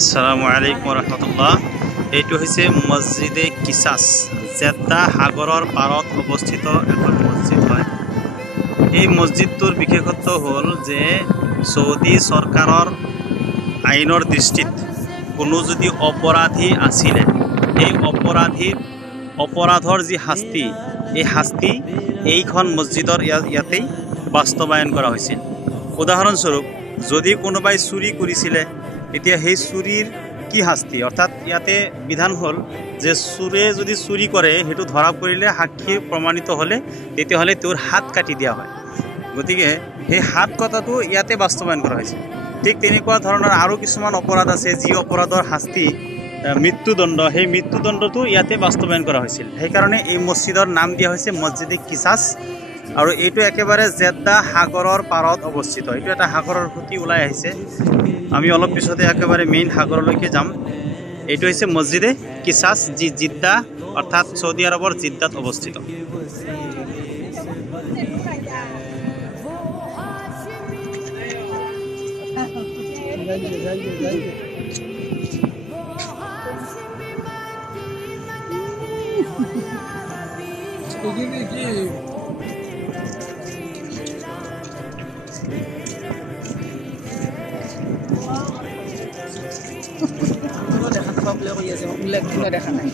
আসসালামু আলাইকুম ৰহমতুল্লাহ। এইটো হৈছে মছজিদে কিসাছ, জেদ্দা সাগৰৰ পাৰত অৱস্থিত এখন মছজিদ হয়। এই মছজিদটোৰ বিশেষত্ব হ'ল যে সৌদি চৰকাৰৰ আইনৰ দৃষ্টিত কোনো যদি অপৰাধী আছিলে, সেই অপৰাধৰ যি শাস্তি, এই শাস্তি এইখন মছজিদৰ ইয়াতেই বাস্তৱায়ন কৰা হৈছিল। উদাহৰণস্বৰূপ, যদি কোনোবাই চুৰি কৰিছিলে, তেতিয়া সেই চুৰিৰ কি শাস্তি, অৰ্থাৎ ইয়াতে বিধান হ'ল যে চোৰে যদি চুৰি কৰে, সেইটো ধৰা পৰিলে সাক্ষী প্ৰমাণিত হ'লে তেতিয়াহ'লে তেওঁৰ হাত কাটি দিয়া হয়। গতিকে সেই হাত কটাটো ইয়াতে বাস্তৱায়ন কৰা হৈছে। ঠিক তেনেকুৱা ধৰণৰ আৰু কিছুমান অপৰাধ আছে, যি অপৰাধৰ শাস্তি মৃত্যুদণ্ড, সেই মৃত্যুদণ্ডটো ইয়াতে বাস্তৱায়ন কৰা হৈছিল। সেইকাৰণে এই মছজিদৰ নাম দিয়া হৈছে মছজিদে কিসাছ। আৰু এইটো একেবাৰে জেদ্দা সাগৰৰ পাৰত অৱস্থিত। এইটো এটা সাগৰৰ সুঁতি ওলাই আহিছে। আমি অলপ পিছতে একেবাৰে মেইন সাগৰলৈকে যাম। এইটো হৈছে মছজিদে কিসাছ, যি জিদ্দা অৰ্থাৎ সৌদি আৰবৰ জিদ্দাত অৱস্থিত। দেখা নাই